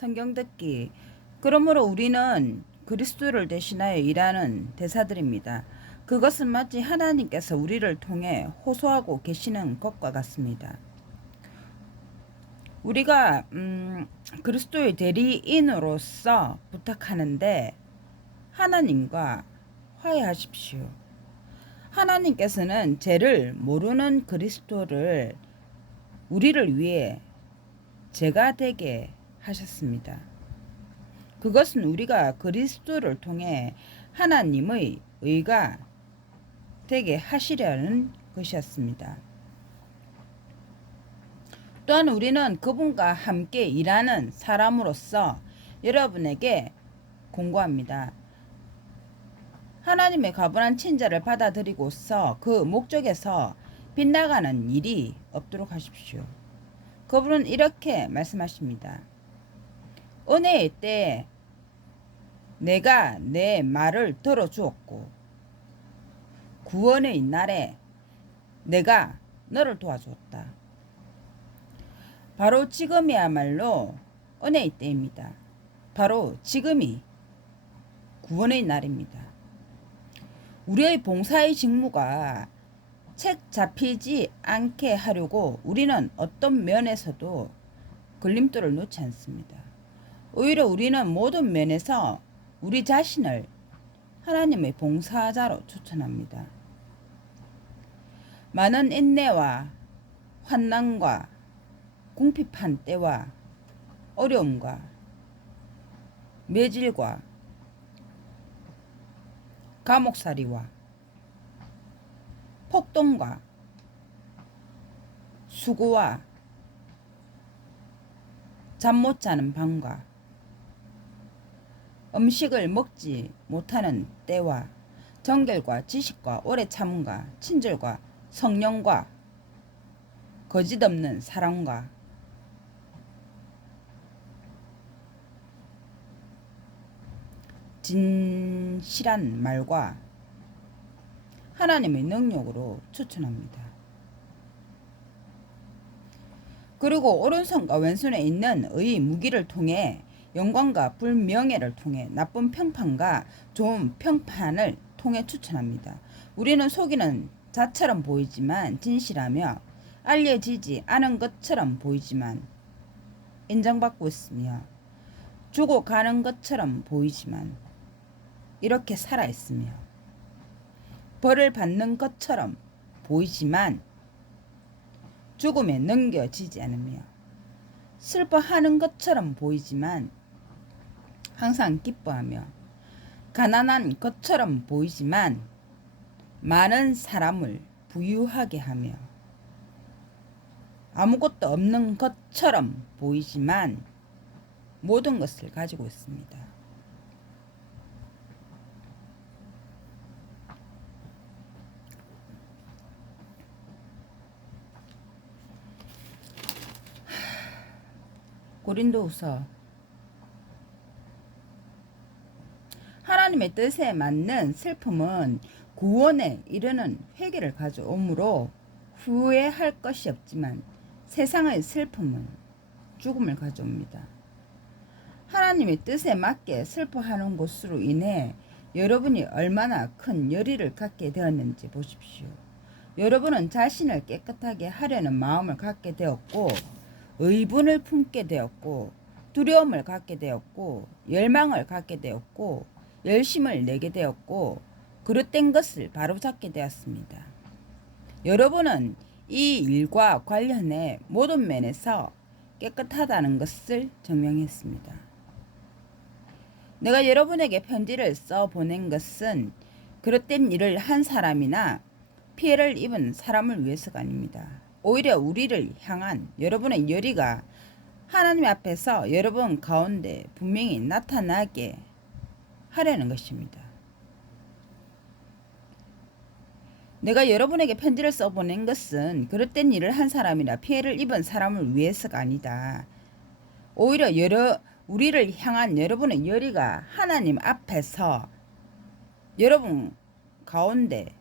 성경 듣기. 그러므로 우리는 그리스도를 대신하여 일하는 대사들입니다. 그것은 마치 하나님께서 우리를 통해 호소하고 계시는 것과 같습니다. 우리가 그리스도의 대리인으로서 부탁하는데 하나님과 화해하십시오. 하나님께서는 죄를 모르는 그리스도를 우리를 위해 죄가 되게 하셨습니다. 그것은 우리가 그리스도를 통해 하나님의 의가 되게 하시려는 것이었습니다. 또한 우리는 그분과 함께 일하는 사람으로서 여러분에게 공고합니다. 하나님의 가분한 친자를 받아들이고서 그 목적에서 빗나가는 일이 없도록 하십시오. 그분은 이렇게 말씀하십니다. 은혜의 때에 내가 내 말을 들어주었고 구원의 날에 내가 너를 도와주었다. 바로 지금이야말로 은혜의 때입니다. 바로 지금이 구원의 날입니다. 우리의 봉사의 직무가 책 잡히지 않게 하려고 우리는 어떤 면에서도 걸림돌을 놓지 않습니다. 오히려 우리는 모든 면에서 우리 자신을 하나님의 봉사자로 추천합니다. 많은 인내와 환난과 궁핍한 때와 어려움과 매질과 감옥살이와 폭동과 수고와 잠 못 자는 밤과 음식을 먹지 못하는 때와 정결과 지식과 오래 참음과 친절과 성령과 거짓 없는 사랑과 진실한 말과 하나님의 능력으로 추천합니다. 그리고 오른손과 왼손에 있는 의 무기를 통해 영광과 불명예를 통해 나쁜 평판과 좋은 평판을 통해 추천합니다. 우리는 속이는 자처럼 보이지만 진실하며 알려지지 않은 것처럼 보이지만 인정받고 있으며 죽어가는 것처럼 보이지만 이렇게 살아있으며 벌을 받는 것처럼 보이지만 죽음에 넘겨지지 않으며 슬퍼하는 것처럼 보이지만 항상 기뻐하며 가난한 것처럼 보이지만 많은 사람을 부유하게 하며 아무것도 없는 것처럼 보이지만 모든 것을 가지고 있습니다. 고린도후서. 하나님의 뜻에 맞는 슬픔은 구원에 이르는 회개를 가져오므로 후회할 것이 없지만 세상의 슬픔은 죽음을 가져옵니다. 하나님의 뜻에 맞게 슬퍼하는 것으로 인해 여러분이 얼마나 큰 열의를 갖게 되었는지 보십시오. 여러분은 자신을 깨끗하게 하려는 마음을 갖게 되었고 의분을 품게 되었고 두려움을 갖게 되었고 열망을 갖게 되었고 열심을 내게 되었고 그릇된 것을 바로잡게 되었습니다. 여러분은 이 일과 관련해 모든 면에서 깨끗하다는 것을 증명했습니다. 내가 여러분에게 편지를 써 보낸 것은 그릇된 일을 한 사람이나 피해를 입은 사람을 위해서가 아닙니다. 오히려 우리를 향한 여러분의 열의가 하나님 앞에서 여러분 가운데 분명히 나타나게 하려는 것입니다. 내가 여러분에게 편지를 써보낸 것은 그릇된 일을 한 사람이나 피해를 입은 사람을 위해서가 아니다. 오히려 우리를 향한 여러분의 열의가 하나님 앞에서 여러분 가운데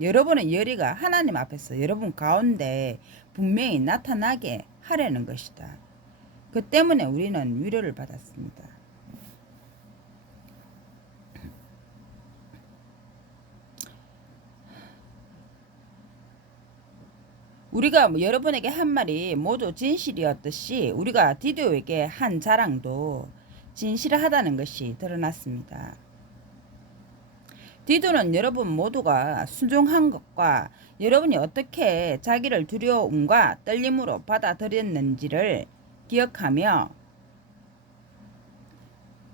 여러분의 열의가 하나님 앞에서 여러분 가운데 분명히 나타나게 하려는 것이다. 그 때문에 우리는 위로를 받았습니다. 우리가 여러분에게 한 말이 모두 진실이었듯이 우리가 디도에게 한 자랑도 진실하다는 것이 드러났습니다. 디도는 여러분 모두가 순종한 것과 여러분이 어떻게 자기를 두려움과 떨림으로 받아들였는지를 기억하며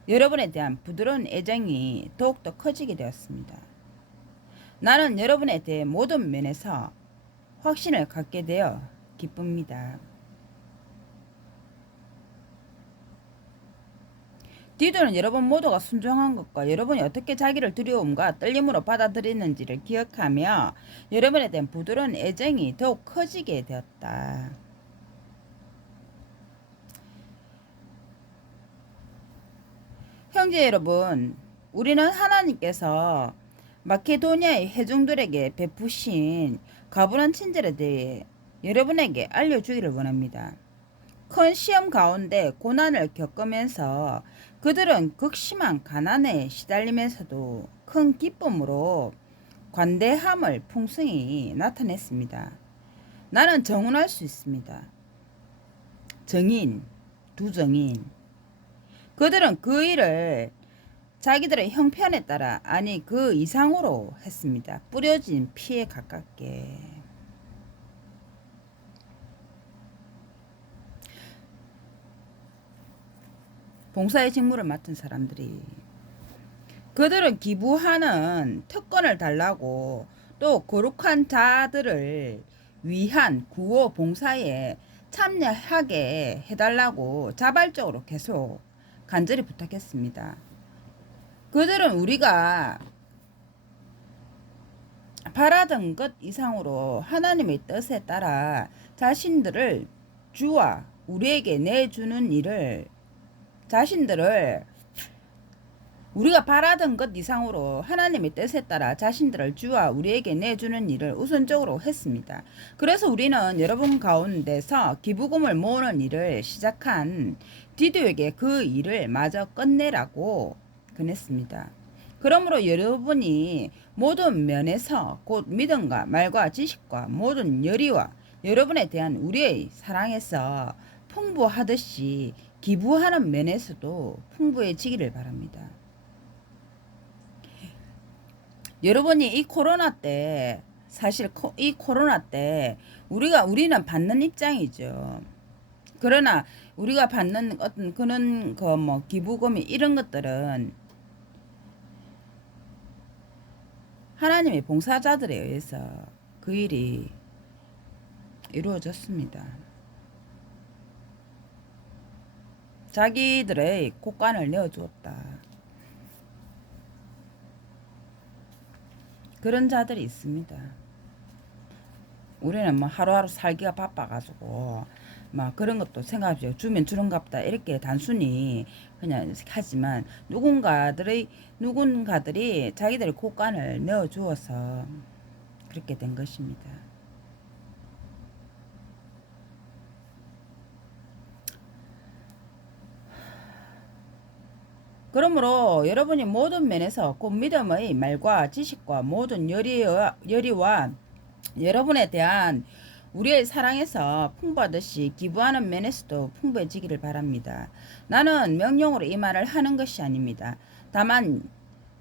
여러분에 대한 부드러운 애정이 더욱더 커지게 되었습니다. 나는 여러분에 대해 모든 면에서 확신을 갖게 되어 기쁩니다. 디도는 여러분 모두가 순종한 것과 여러분이 어떻게 자기를 두려움과 떨림으로 받아들이는지를 기억하며 여러분에 대한 부드러운 애정이 더욱 커지게 되었다. 형제 여러분, 우리는 하나님께서 마케도니아의 회중들에게 베푸신 가분한 친절에 대해 여러분에게 알려주기를 원합니다. 큰 시험 가운데 고난을 겪으면서 그들은 극심한 가난에 시달리면서도 큰 기쁨으로 관대함을 풍성히 나타냈습니다. 나는 정언할 수 있습니다. 정인, 두 정인. 그들은 그 일을 자기들의 형편에 따라 아니 그 이상으로 했습니다. 뿌려진 피에 가깝게. 봉사의 직무를 맡은 사람들이 그들은 기부하는 특권을 달라고 또 거룩한 자들을 위한 구호 봉사에 참여하게 해달라고 자발적으로 계속 간절히 부탁했습니다. 그들은 우리가 바라던 것 이상으로 하나님의 뜻에 따라 자신들을 주와 우리에게 내주는 일을 우리가 바라던 것 이상으로 하나님의 뜻에 따라 자신들을 주와 우리에게 내주는 일을 우선적으로 했습니다. 그래서 우리는 여러분 가운데서 기부금을 모으는 일을 시작한 디도에게 그 일을 마저 끝내라고 권했습니다. 그러므로 여러분이 모든 면에서 곧 믿음과 말과 지식과 모든 열의와 여러분에 대한 우리의 사랑에서 풍부하듯이 기부하는 면에서도 풍부해지기를 바랍니다. 여러분이 이 코로나 때 사실 이 코로나 때 우리는 받는 입장이죠. 그러나 우리가 받는 어떤 그런 뭐 기부금이 이런 것들은 하나님의 봉사자들에 의해서 그 일이 이루어졌습니다. 자기들의 곳간을 내어주었다. 그런 자들이 있습니다. 우리는 뭐 하루하루 살기가 바빠가지고 막 그런 것도 생각하죠. 주면 주는갑다 이렇게 단순히 그냥 하지만 누군가들이 자기들의 곳간을 내어 주어서 그렇게 된 것입니다. 그러므로 여러분이 모든 면에서 곧 믿음의 말과 지식과 모든 열의와 여러분에 대한 우리의 사랑에서 풍부하듯이 기부하는 면에서도 풍부해지기를 바랍니다. 나는 명령으로 이 말을 하는 것이 아닙니다. 다만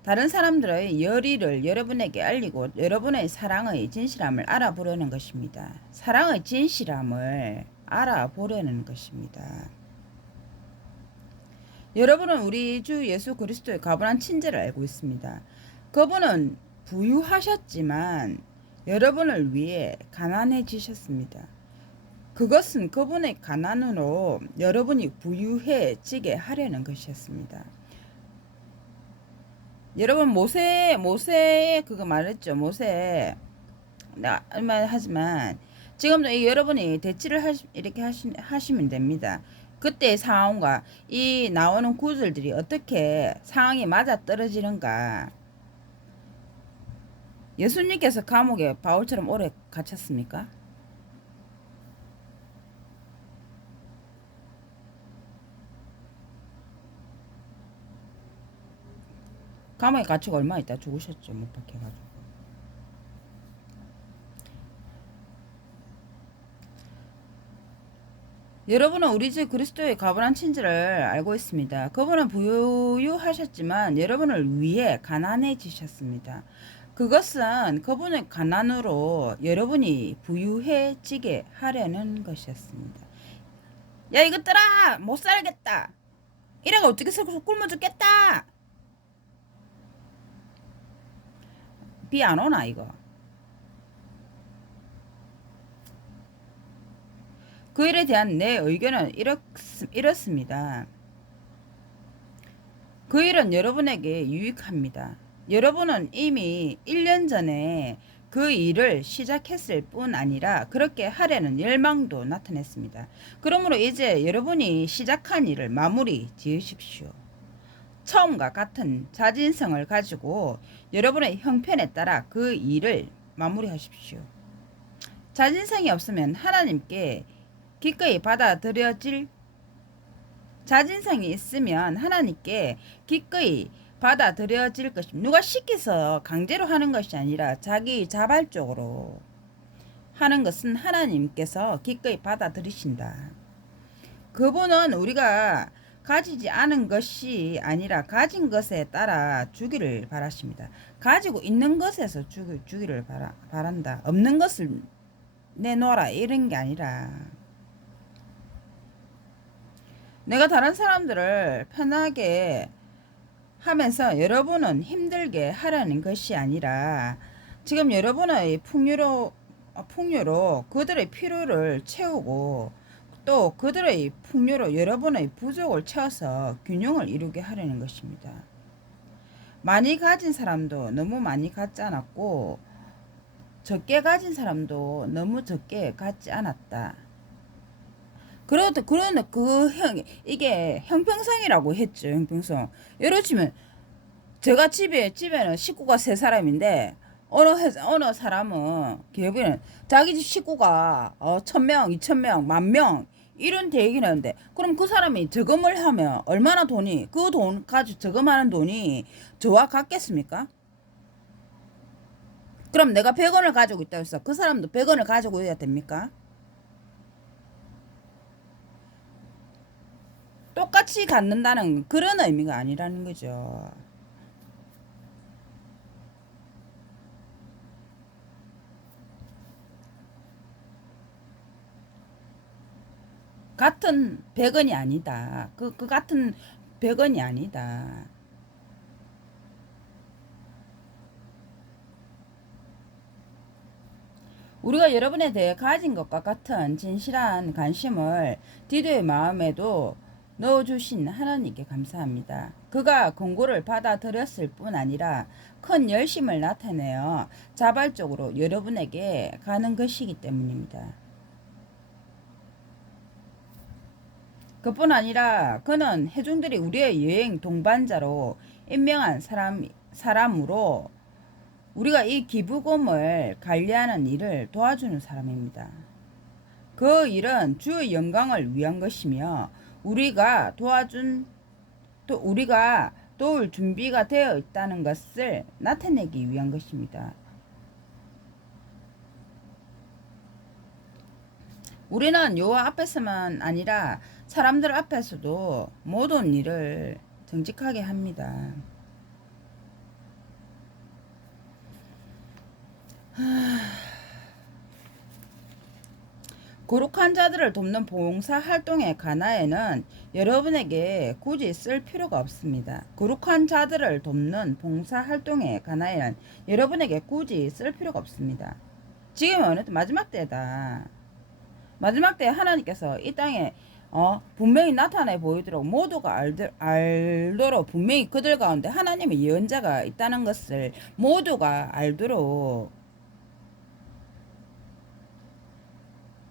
다른 사람들의 열의를 여러분에게 알리고 여러분의 사랑의 진실함을 알아보려는 것입니다. 사랑의 진실함을 알아보려는 것입니다. 여러분은 우리 주 예수 그리스도의 가분한 친절을 알고 있습니다. 그분은 부유하셨지만 여러분을 위해 가난해지셨습니다. 그것은 그분의 가난으로 여러분이 부유해지게 하려는 것이었습니다. 여러분 모세의 그거 말했죠. 모세 하지만 지금도 여러분이 대치를 이렇게 하시면 됩니다. 그때의 상황과 이 나오는 구절들이 어떻게 상황이 맞아 떨어지는가. 예수님께서 감옥에 바울처럼 오래 갇혔습니까? 감옥에 갇히고 얼마 있다 죽으셨죠. 못 박혀가지고. 여러분은 우리 주 그리스도의 가분한 친지를 알고 있습니다. 그분은 부유하셨지만 여러분을 위해 가난해지셨습니다. 그것은 그분의 가난으로 여러분이 부유해지게 하려는 것이었습니다. 야 이것들아 못 살겠다. 이래가 어떻게 굶어 죽겠다. 비 안 오나 이거. 그 일에 대한 내 의견은 이렇습니다. 그 일은 여러분에게 유익합니다. 여러분은 이미 1년 전에 그 일을 시작했을 뿐 아니라 그렇게 하려는 열망도 나타냈습니다. 그러므로 이제 여러분이 시작한 일을 마무리 지으십시오. 처음과 같은 자진성을 가지고 여러분의 형편에 따라 그 일을 마무리하십시오. 자진성이 없으면 하나님께 기꺼이 받아들여질 자진성이 있으면 하나님께 기꺼이 받아들여질 것입니다. 누가 시켜서 강제로 하는 것이 아니라 자기 자발적으로 하는 것은 하나님께서 기꺼이 받아들이신다. 그분은 우리가 가지지 않은 것이 아니라 가진 것에 따라 주기를 바라십니다. 가지고 있는 것에서 주기를 바란다. 없는 것을 내놓아라 이런 게 아니라 내가 다른 사람들을 편하게 하면서 여러분은 힘들게 하라는 것이 아니라 지금 여러분의 풍요로 그들의 필요를 채우고 또 그들의 풍요로 여러분의 부족을 채워서 균형을 이루게 하려는 것입니다. 많이 가진 사람도 너무 많이 갖지 않았고 적게 가진 사람도 너무 적게 갖지 않았다. 그러다 이게 형평성이라고 했죠. 형평성. 예를 들면 제가 집에는 식구가 3사람인데 어느 사람은 기업에는 자기 집 식구가 1,000명, 2,000명, 10,000명 이런 대기는 하는데 그럼 그 사람이 저금을 하면 얼마나 돈이 그 돈 가지고 저금하는 돈이 저와 같겠습니까? 그럼 내가 100원을 가지고 있다고 해서 그 사람도 100원을 가지고 있어야 됩니까? 똑같이 갖는다는 그런 의미가 아니라는 거죠. 같은 100원이 아니다. 그 같은 100원이 아니다. 우리가 여러분에 대해 가진 것과 같은 진실한 관심을 디도의 마음에도 넣어주신 하나님께 감사합니다. 그가 권고를 받아들였을 뿐 아니라 큰 열심을 나타내어 자발적으로 여러분에게 가는 것이기 때문입니다. 그뿐 아니라 그는 회중들이 우리의 여행 동반자로 임명한 사람으로 우리가 이 기부금을 관리하는 일을 도와주는 사람입니다. 그 일은 주의 영광을 위한 것이며 우리가 도울 준비가 되어 있다는 것을 나타내기 위한 것입니다. 우리는 여호와 앞에서만 아니라 사람들 앞에서도 모든 일을 정직하게 합니다. 거룩한 자들을 돕는 봉사 활동의 가나에는 여러분에게 굳이 쓸 필요가 없습니다. 거룩한 자들을 돕는 봉사 활동의 가나에는 여러분에게 굳이 쓸 필요가 없습니다. 지금은 마지막 때다. 마지막 때 하나님께서 이 땅에 분명히 나타내 보이도록 모두가 알도록 분명히 그들 가운데 하나님의 예언자가 있다는 것을 모두가 알도록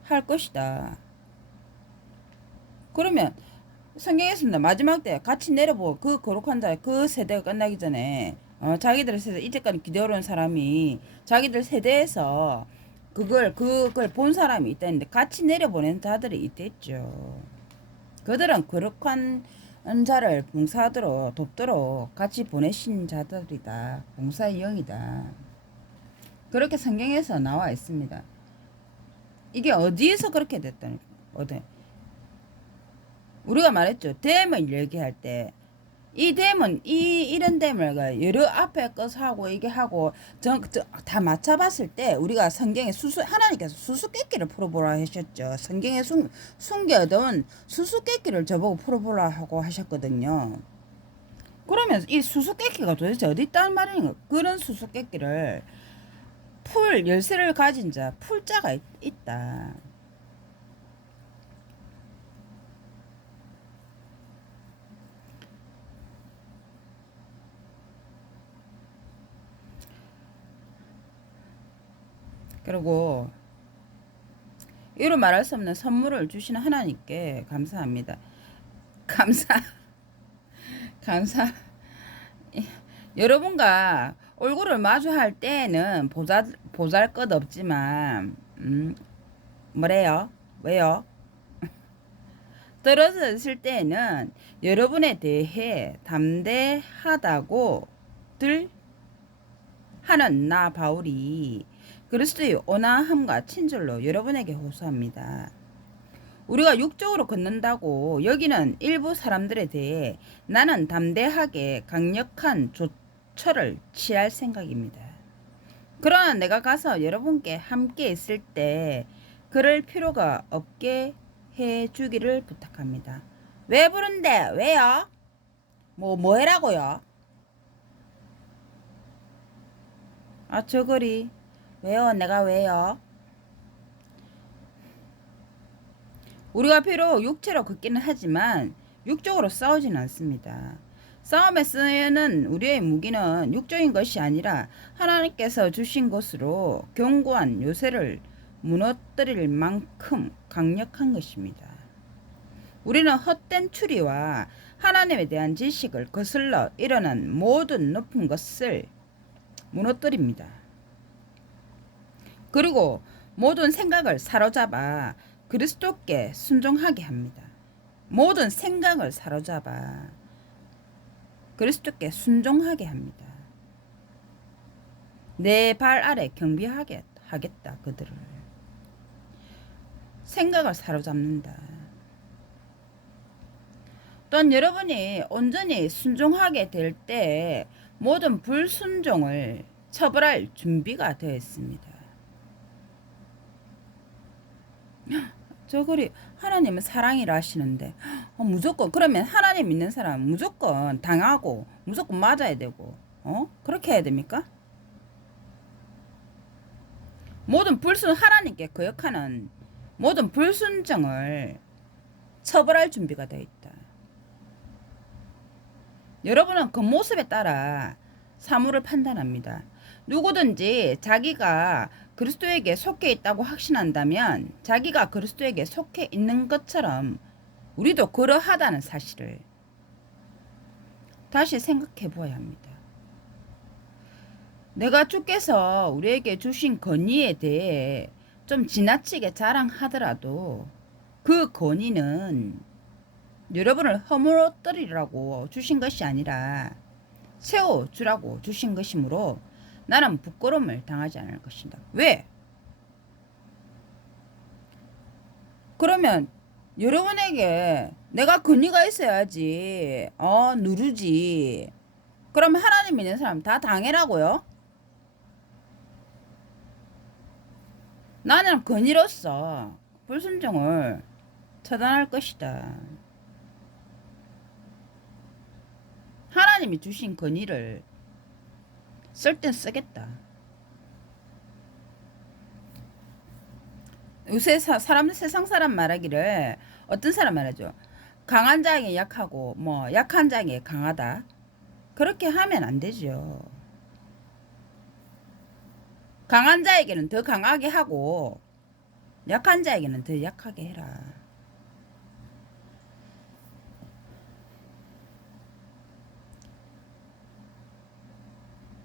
할 것이다. 그러면 성경에서는 마지막 때 같이 내려보고 그 거룩한 자 그 세대가 끝나기 전에 자기들 세대 이제까지 기대오른 사람이 자기들 세대에서 그걸 본 사람이 있다는데 같이 내려보낸 자들이 있댔죠. 그들은 거룩한 자를 봉사하도록 돕도록 같이 보내신 자들이다. 봉사의 영이다. 그렇게 성경에서 나와 있습니다. 이게 어디에서 그렇게 됐다니까. 어디? 우리가 말했죠. 댐을 얘기할 때 이 댐은 이런 댐을 여러 앞에 것을 하고 이게 하고 다 맞춰봤을 때 우리가 성경에 하나님께서 수수께끼를 풀어보라 하셨죠. 성경에 숨겨둔 수수께끼를 저보고 풀어보라 하고 하셨거든요. 그러면 이 수수께끼가 도대체 어디 있다는 말인가? 그런 수수께끼를 풀 열쇠를 가진 자 풀자가 있다. 그리고 이로 말할 수 없는 선물을 주시는 하나님께 감사합니다. 감사 감사 여러분과 얼굴을 마주할 때에는 보잘것 없지만 뭐래요? 왜요? 떨어져 있을 때에는 여러분에 대해 담대하다고들 하는 나 바울이 그리스도의 온화함과 친절로 여러분에게 호소합니다. 우리가 육적으로 걷는다고 여기는 일부 사람들에 대해 나는 담대하게 강력한 조처를 취할 생각입니다. 그러나 내가 가서 여러분께 함께 있을 때 그럴 필요가 없게 해주기를 부탁합니다. 왜 부른데? 왜요? 뭐 해라고요? 아, 저거리. 왜요? 내가 왜요? 우리가 비록 육체로 걷기는 하지만 육적으로 싸우지는 않습니다. 싸움에 쓰는 우리의 무기는 육적인 것이 아니라 하나님께서 주신 것으로 견고한 요새를 무너뜨릴 만큼 강력한 것입니다. 우리는 헛된 추리와 하나님에 대한 지식을 거슬러 일어난 모든 높은 것을 무너뜨립니다. 그리고 모든 생각을 사로잡아 그리스도께 순종하게 합니다. 모든 생각을 사로잡아 그리스도께 순종하게 합니다. 내 발 아래 경비하게 하겠다. 그들을 생각을 사로잡는다. 또한 여러분이 온전히 순종하게 될 때 모든 불순종을 처벌할 준비가 되어 있습니다. 저거리 하나님은 사랑이라 하시는데 무조건 그러면 하나님 믿는 사람은 무조건 당하고 무조건 맞아야 되고 그렇게 해야 됩니까? 모든 하나님께 거역하는 모든 불순종을 처벌할 준비가 되어 있다. 여러분은 그 모습에 따라 사물을 판단합니다. 누구든지 자기가 그리스도에게 속해 있다고 확신한다면 자기가 그리스도에게 속해 있는 것처럼 우리도 그러하다는 사실을 다시 생각해 보아야 합니다. 내가 주께서 우리에게 주신 권위에 대해 좀 지나치게 자랑하더라도 그 권위는 여러분을 허물어뜨리라고 주신 것이 아니라 세워주라고 주신 것이므로 나는 부끄러움을 당하지 않을 것이다. 왜? 그러면 여러분에게 내가 권위가 있어야지 누르지. 그럼 하나님 믿는 사람 다 당해라고요? 나는 권위로서 불순종을 처단할 것이다. 하나님이 주신 권위를 쓸 땐 쓰겠다. 요새 세상 사람 말하기를 어떤 사람 말하죠. 강한 자에게 약하고 약한 자에게 강하다. 그렇게 하면 안 되죠. 강한 자에게는 더 강하게 하고 약한 자에게는 더 약하게 해라.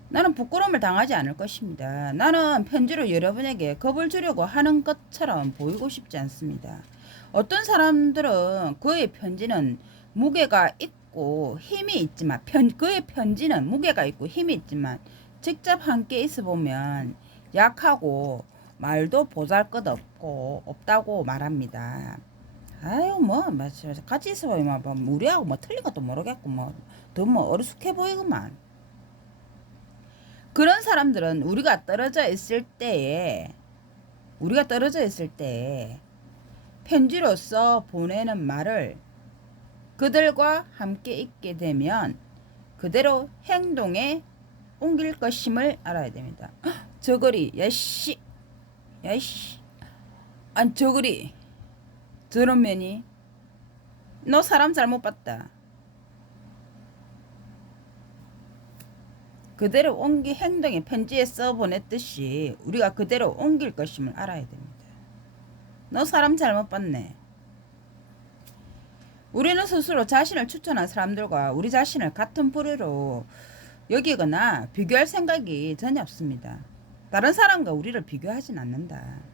나는 부끄러움을 당하지 않을 것입니다. 나는 편지로 여러분에게 겁을 주려고 하는 것처럼 보이고 싶지 않습니다. 어떤 사람들은 그의 편지는 무게가 있고 힘이 있지만 그의 편지는 무게가 있고 힘이 있지만 직접 함께 있어 보면 약하고 말도 보잘것없고 없다고 말합니다. 아유 뭐 같이 있어 보면 뭐 우리하고 뭐 틀린 것도 모르겠고 뭐 더 뭐 어리숙해 보이구만. 그런 사람들은 우리가 떨어져 있을 때에 편지로서 보내는 말을 그들과 함께 있게 되면 그대로 행동에 옮길 것임을 알아야 됩니다. 저거리 야씨 야씨 안 저거리 저런 면이 너 사람 잘못 봤다. 그대로 행동에 편지에 써보냈듯이 우리가 그대로 옮길 것임을 알아야 됩니다. 너 사람 잘못 봤네. 우리는 스스로 자신을 추천한 사람들과 우리 자신을 같은 부류로 여기거나 비교할 생각이 전혀 없습니다. 다른 사람과 우리를 비교하진 않는다.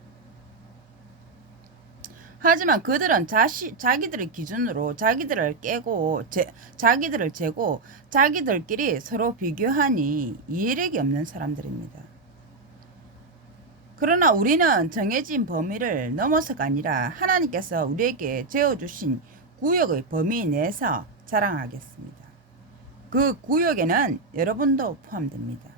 하지만 그들은 자기들의 기준으로 자기들을 자기들을 재고 자기들끼리 서로 비교하니 이해력이 없는 사람들입니다. 그러나 우리는 정해진 범위를 넘어서가 아니라 하나님께서 우리에게 재어주신 구역의 범위 내에서 자랑하겠습니다. 그 구역에는 여러분도 포함됩니다.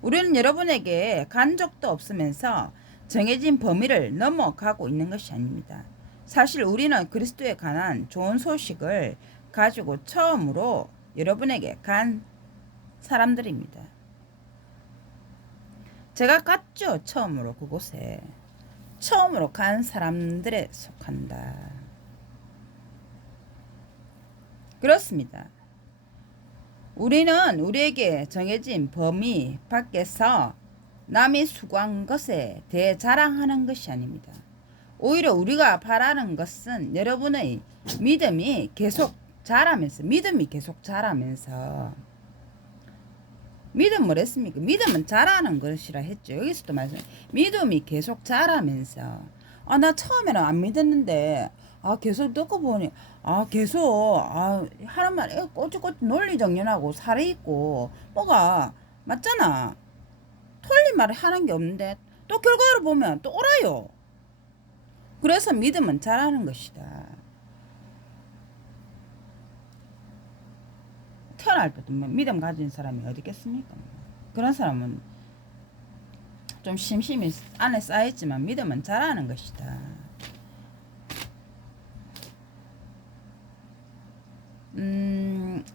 우리는 여러분에게 간 적도 없으면서 정해진 범위를 넘어가고 있는 것이 아닙니다. 사실 우리는 그리스도에 관한 좋은 소식을 가지고 처음으로 여러분에게 간 사람들입니다. 제가 갔죠. 처음으로 그곳에. 처음으로 간 사람들에 속한다. 그렇습니다. 우리는 우리에게 정해진 범위 밖에서 남이 수고한 것에 대해 자랑하는 것이 아닙니다. 오히려 우리가 바라는 것은 여러분의 믿음이 계속 자라면서 믿음 뭐랬습니까? 믿음은 자라는 것이라 했죠. 여기서도 말씀 믿음이 계속 자라면서 나 처음에는 안 믿었는데 계속 듣고 보니 계속 하는 말 꼬치꼬치 논리정연하고 살아있고 뭐가 맞잖아. 틀린 말을 하는 게 없는데 또 결과를 보면 또 옳아요. 그래서 믿음은 자라는 것이다. 태어날 때도 믿음 가진 사람이 어디 있겠습니까? 그런 사람은 좀 심심히 안에 쌓였지만 믿음은 자라는 것이다.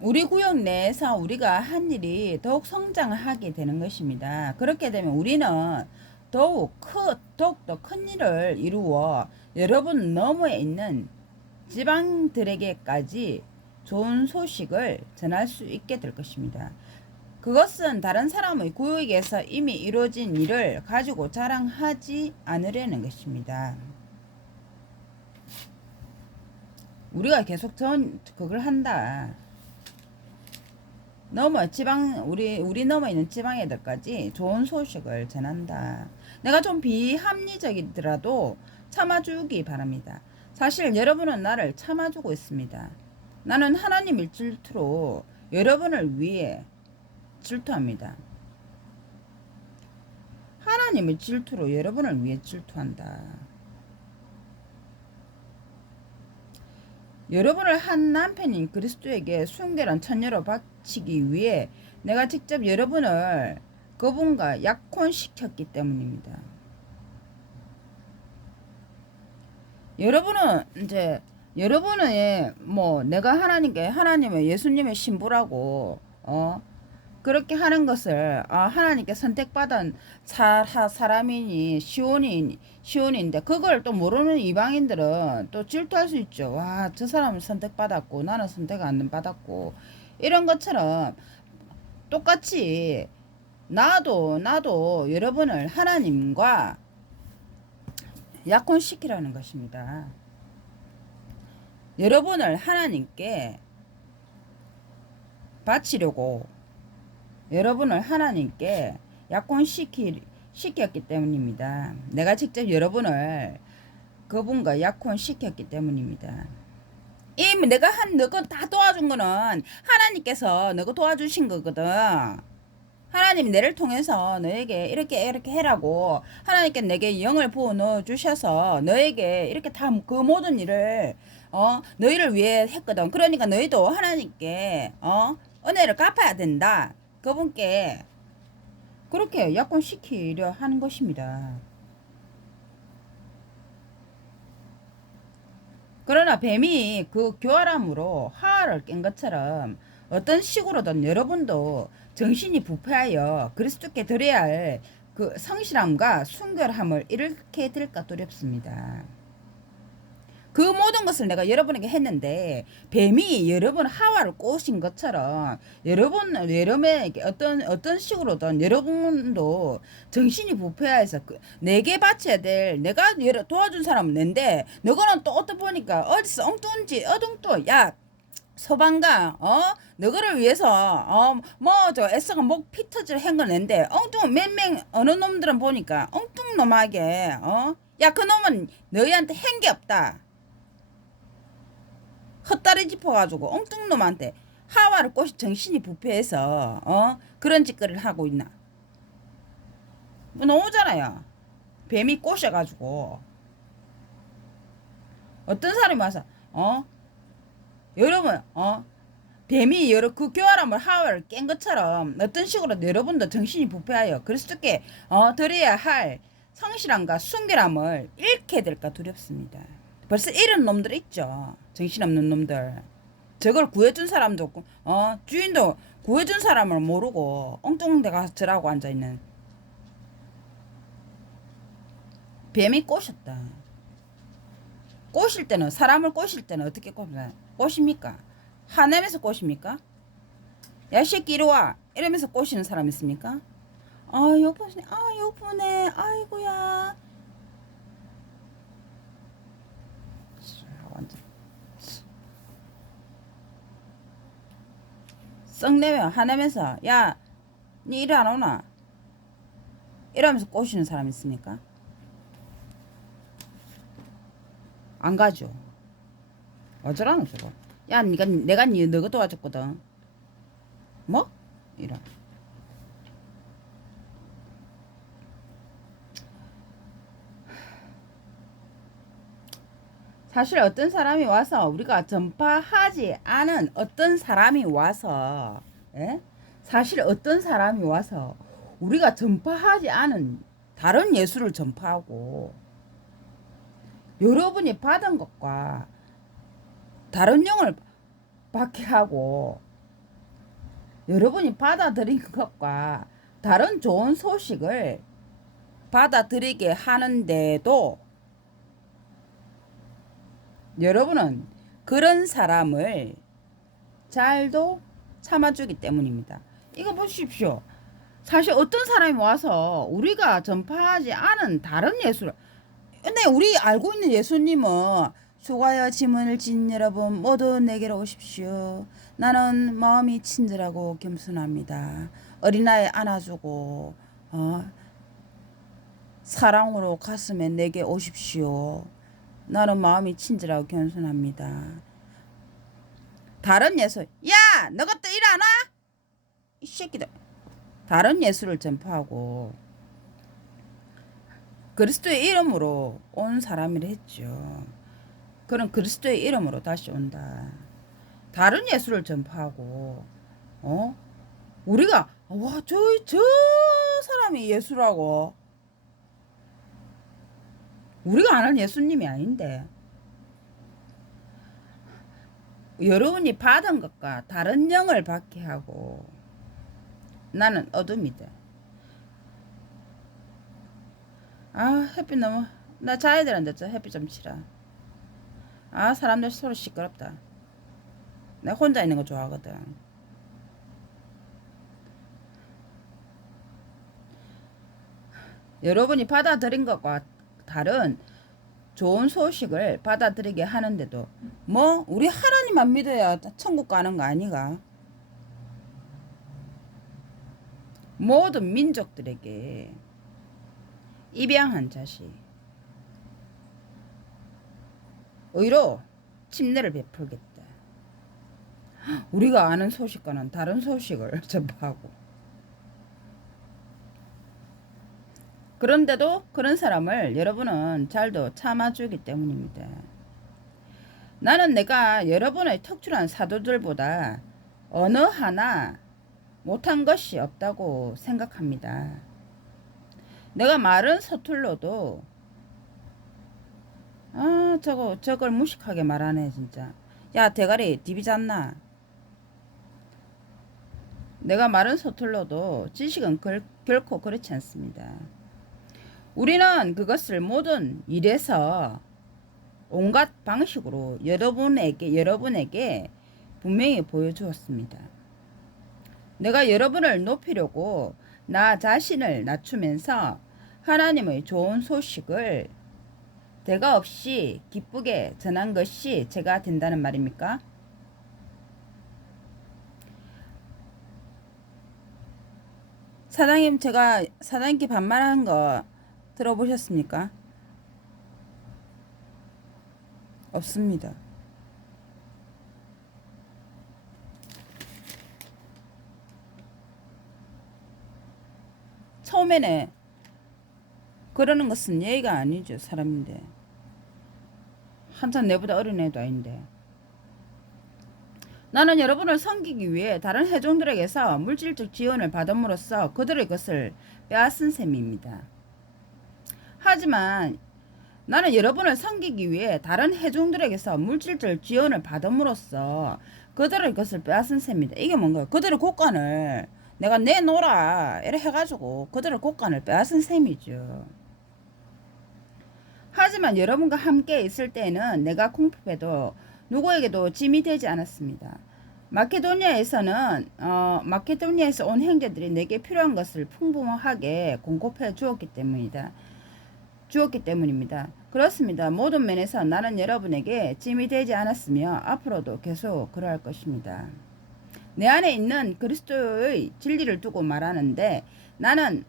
우리 구역 내에서 우리가 한 일이 더욱 성장하게 되는 것입니다. 그렇게 되면 우리는 더욱더 큰 일을 이루어 여러분 너머에 있는 지방들에게까지 좋은 소식을 전할 수 있게 될 것입니다. 그것은 다른 사람의 구역에서 이미 이루어진 일을 가지고 자랑하지 않으려는 것입니다. 우리가 계속 그걸 한다. 우리 넘어 있는 지방 애들까지 좋은 소식을 전한다. 내가 좀 비합리적이더라도 참아주기 바랍니다. 사실 여러분은 나를 참아주고 있습니다. 나는 하나님의 질투로 여러분을 위해 질투합니다. 하나님의 질투로 여러분을 위해 질투한다. 여러분을 한 남편인 그리스도에게 순결한 처녀로 바치기 위해 내가 직접 여러분을 그분과 약혼시켰기 때문입니다. 여러분은 내가 하나님의 예수님의 신부라고 그렇게 하는 것을 하나님께 선택받은 사람이니 시온인데 그걸 또 모르는 이방인들은 또 질투할 수 있죠. 와, 저 사람은 선택받았고 나는 선택 안 받았고 이런 것처럼 똑같이 나도 여러분을 하나님과 약혼시키라는 것입니다. 여러분을 하나님께 바치려고 여러분을 하나님께 약혼시켰기 때문입니다. 내가 직접 여러분을 그분과 약혼시켰기 때문입니다. 이 내가 한 너가 다 도와준 거는 하나님께서 너가 도와주신 거거든. 하나님이 너를 통해서 너에게 이렇게 이렇게 해라고 하나님께 내게 영을 부어 넣어 주셔서 너에게 이렇게 다 그 모든 일을 너희를 위해 했거든. 그러니까 너희도 하나님께 은혜를 갚아야 된다. 그분께 그렇게 약혼시키려 하는 것입니다. 그러나 뱀이 그 교활함으로 하와를 깬 것처럼 어떤 식으로든 여러분도 정신이 부패하여 그리스도께 드려야 할 그 성실함과 순결함을 잃게 될까 두렵습니다. 그 모든 것을 내가 여러분에게 했는데 뱀이 여러분 하와를 꼬신 것처럼 여러분에게 어떤 식으로든 여러분도 정신이 부패해서 내게 바쳐야 될 내가 도와준 사람은 낸데 너거는 또 어떤 보니까 어디서 엉뚱한지 어둥또 야 소방가 너거를 위해서 뭐 저 애써가 목 피터질 한 건 낸데 엉뚱 맹맹 어느 놈들은 보니까 엉뚱놈하게 야 그놈은 너희한테 한 게 없다. 헛다리 짚어가지고 엉뚱놈한테 하와를 꼬시 정신이 부패해서 그런 짓거리를 하고 있나. 뭐 너무잖아요. 뱀이 꼬셔가지고 어떤 사람이 와서 여러분 뱀이 여러 그 교활함을 하와를 깬 것처럼 어떤 식으로 여러분도 정신이 부패하여 그리스도께 드려야 할 성실함과 순결함을 잃게 될까 두렵습니다. 벌써 이런 놈들 있죠. 정신없는 놈들. 저걸 구해준 사람도 없고, 주인도 구해준 사람을 모르고 엉뚱대 가서 저라고 앉아있는. 뱀이 꼬셨다. 꼬실 때는, 사람을 꼬실 때는 어떻게 꼬십니까? 화내면서 꼬십니까? 야, 새끼 이리 와. 이러면서 꼬시는 사람 있습니까? 여보네. 아이고야. 완전. 썩내며 화내면서 야, 니 이리 안 오나? 이러면서 꼬시는 사람 있습니까? 안 가죠. 어쩌라노 저거. 야, 내가 너가 도와줬거든. 뭐? 이러. 사실 어떤 사람이 와서 우리가 전파하지 않은 어떤 사람이 와서 사실 어떤 사람이 와서 우리가 전파하지 않은 다른 예수를 전파하고 여러분이 받은 것과 다른 영을 받게 하고 여러분이 받아들인 것과 다른 좋은 소식을 받아들이게 하는데도 여러분은 그런 사람을 잘도 참아주기 때문입니다. 이거 보십시오. 사실 어떤 사람이 와서 우리가 전파하지 않은 다른 예수를 근데 우리 알고 있는 예수님은 수고하여 짐을 진 여러분 모두 내게로 오십시오. 나는 마음이 친절하고 겸손합니다. 어린아이 안아주고 사랑으로 가슴에 내게 오십시오. 나는 마음이 친절하고 겸손합니다. 다른 예수, 야, 너것도 일 안 와? 이 새끼들. 다른 예수를 전파하고 그리스도의 이름으로 온 사람이라 했죠. 그럼 그리스도의 이름으로 다시 온다. 다른 예수를 전파하고, 우리가, 와, 저 사람이 예수라고. 우리가 아는 예수님이 아닌데. 여러분이 받은 것과 다른 영을 받게 하고, 나는 어둠이다. 햇빛 너무, 나 자야 되는데, 저 햇빛 좀 치라. 사람들 소리 시끄럽다. 내가 혼자 있는 거 좋아하거든. 여러분이 받아들인 것과 다른 좋은 소식을 받아들이게 하는데도 뭐 우리 하나님만 믿어야 천국 가는 거 아니가? 모든 민족들에게 입양한 자식 의로 침례를 베풀겠다. 우리가 아는 소식과는 다른 소식을 전파하고. 그런데도 그런 사람을 여러분은 잘도 참아주기 때문입니다. 나는 내가 여러분의 특출한 사도들보다 어느 하나 못한 것이 없다고 생각합니다. 내가 말은 서툴러도 저걸 무식하게 말하네 진짜. 야 대가리 디비잖나. 내가 말은 서툴러도 지식은 결코 그렇지 않습니다. 우리는 그것을 모든 일에서 온갖 방식으로 여러분에게 분명히 보여주었습니다. 내가 여러분을 높이려고 나 자신을 낮추면서 하나님의 좋은 소식을 대가 없이 기쁘게 전한 것이 제가 된다는 말입니까? 사장님, 제가 사장님께 반말한 거 들어보셨습니까? 없습니다. 처음에는 그러는 것은 예의가 아니죠. 사람인데. 한참 내보다 어린 애도 아닌데. 나는 여러분을 섬기기 위해 다른 회종들에게서 물질적 지원을 받음으로써 그들의 것을 빼앗은 셈입니다. 하지만 나는 여러분을 섬기기 위해 다른 회종들에게서 물질적 지원을 받음으로써 그들의 것을 빼앗은 셈입니다. 이게 뭔가요? 그들의 곳간을 내가 내놓으라 이래 해가지고 그들의 곳간을 빼앗은 셈이죠. 하지만 여러분과 함께 있을 때는 내가 궁핍해도 누구에게도 짐이 되지 않았습니다. 마케도니아에서 온 형제들이 내게 필요한 것을 풍부하게 공급해 주었기 때문입니다. 그렇습니다. 모든 면에서 나는 여러분에게 짐이 되지 않았으며 앞으로도 계속 그러할 것입니다. 내 안에 있는 그리스도의 진리를 두고 말하는데 나는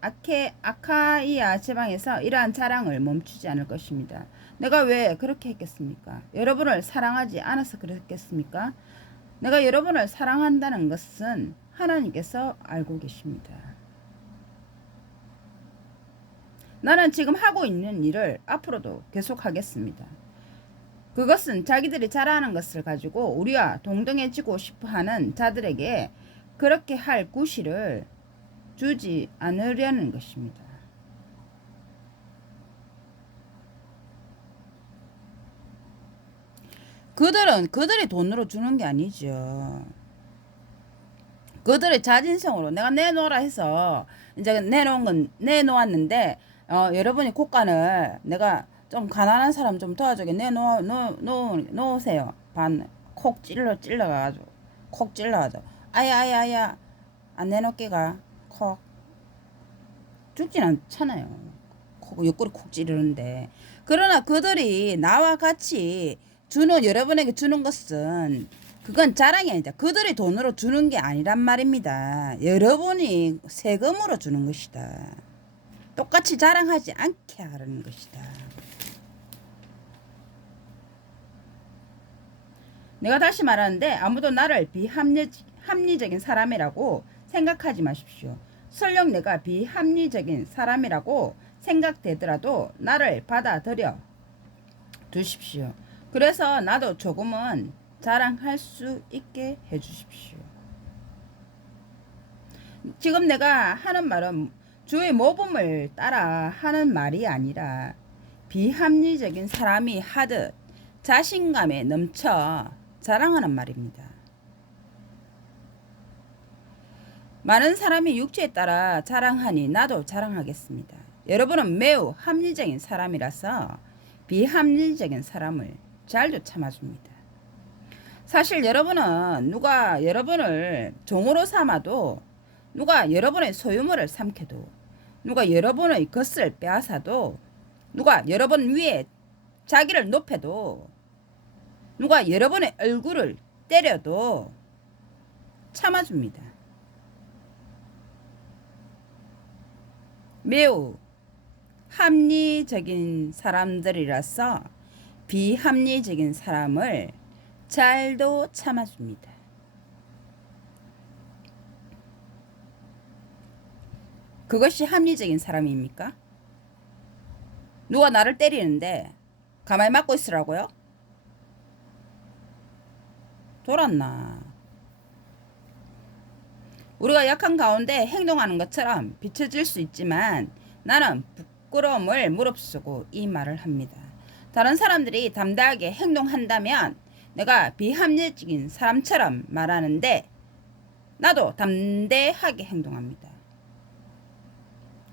아카이아 지방에서 이러한 자랑을 멈추지 않을 것입니다. 내가 왜 그렇게 했겠습니까? 여러분을 사랑하지 않아서 그랬겠습니까? 내가 여러분을 사랑한다는 것은 하나님께서 알고 계십니다. 나는 지금 하고 있는 일을 앞으로도 계속하겠습니다. 그것은 자기들이 잘하는 것을 가지고 우리와 동등해지고 싶어하는 자들에게 그렇게 할 구실을 주지 않으려는 것입니다. 그들은 그들이 돈으로 주는 게 아니죠. 그들의 자진성으로 내가 내놓으라 해서 이제 내놓았는데 여러분이 곳간을 내가 좀 가난한 사람 좀 도와주게 놓으세요. 콕 찔러가지고 콕 찔러가지고 아야 안 내놓게가 콕 죽진 않잖아요. 옆구리 콕 찌르는데. 그러나 그들이 나와 같이 여러분에게 주는 것은 그건 자랑이 아니다. 그들이 돈으로 주는 게 아니란 말입니다. 여러분이 세금으로 주는 것이다. 똑같이 자랑하지 않게 하라는 것이다. 내가 다시 말하는데 아무도 나를 비합리적인 사람이라고 생각하지 마십시오. 설령 내가 비합리적인 사람이라고 생각되더라도 나를 받아들여 두십시오. 그래서 나도 조금은 자랑할 수 있게 해주십시오. 지금 내가 하는 말은 주의 모범을 따라 하는 말이 아니라 비합리적인 사람이 하듯 자신감에 넘쳐 자랑하는 말입니다. 많은 사람이 육체에 따라 자랑하니 나도 자랑하겠습니다. 여러분은 매우 합리적인 사람이라서 비합리적인 사람을 잘도 참아줍니다. 사실 여러분은 누가 여러분을 종으로 삼아도, 누가 여러분의 소유물을 삼켜도, 누가 여러분의 것을 빼앗아도, 누가 여러분 위에 자기를 높여도, 누가 여러분의 얼굴을 때려도 참아줍니다. 매우 합리적인 사람들이라서 비합리적인 사람을 잘도 참아줍니다. 그것이 합리적인 사람입니까? 누가 나를 때리는데 가만히 맞고 있으라고요? 돌았나? 우리가 약한 가운데 행동하는 것처럼 비춰질 수 있지만 나는 부끄러움을 무릅쓰고 이 말을 합니다. 다른 사람들이 담대하게 행동한다면 내가 비합리적인 사람처럼 말하는데 나도 담대하게 행동합니다.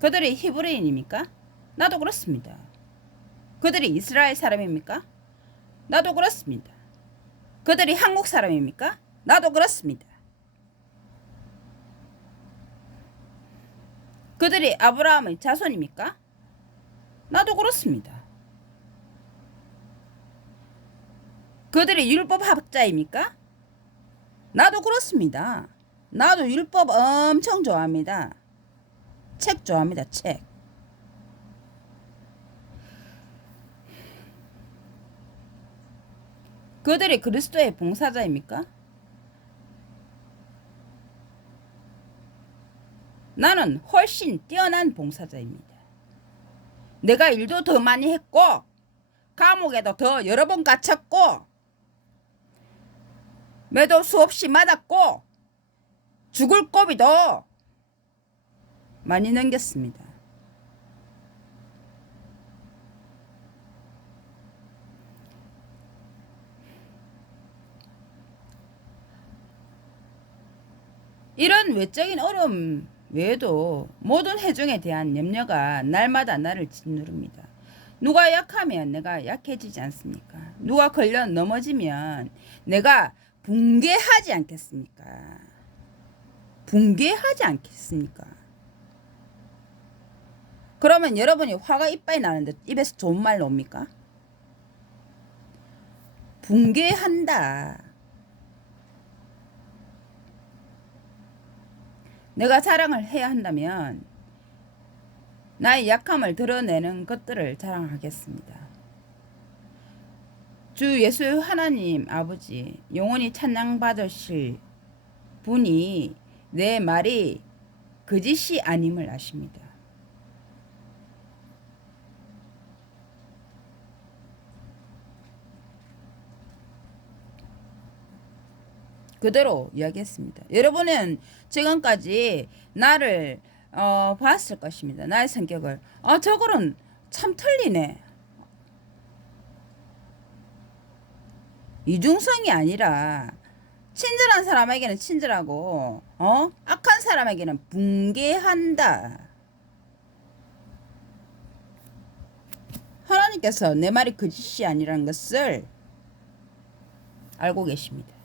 그들이 히브리인입니까? 나도 그렇습니다. 그들이 이스라엘 사람입니까? 나도 그렇습니다. 그들이 한국 사람입니까? 나도 그렇습니다. 그들이 아브라함의 자손입니까? 나도 그렇습니다. 그들이 율법학자입니까? 나도 그렇습니다. 나도 율법 엄청 좋아합니다. 책 좋아합니다. 책. 그들이 그리스도의 봉사자입니까? 나는 훨씬 뛰어난 봉사자입니다. 내가 일도 더 많이 했고 감옥에도 더 여러 번 갇혔고 매도 수없이 맞았고 죽을 고비도 많이 넘겼습니다. 이런 외적인 어려움 외에도 모든 회중에 대한 염려가 날마다 나를 짓누릅니다. 누가 약하면 내가 약해지지 않습니까? 누가 걸려 넘어지면 내가 붕괴하지 않겠습니까? 붕괴하지 않겠습니까? 그러면 여러분이 화가 이빨이 나는데 입에서 좋은 말 나옵니까? 붕괴한다. 내가 자랑을 해야 한다면 나의 약함을 드러내는 것들을 자랑하겠습니다. 주 예수 하나님 아버지 영원히 찬양받으실 분이 내 말이 거짓이 아님을 아십니다. 그대로 이야기했습니다. 여러분은 지금까지 나를 봤을 것입니다. 나의 성격을. 저거는 참 틀리네. 이중성이 아니라 친절한 사람에게는 친절하고 악한 사람에게는 붕괴한다. 하나님께서 내 말이 거짓이 아니라는 것을 알고 계십니다.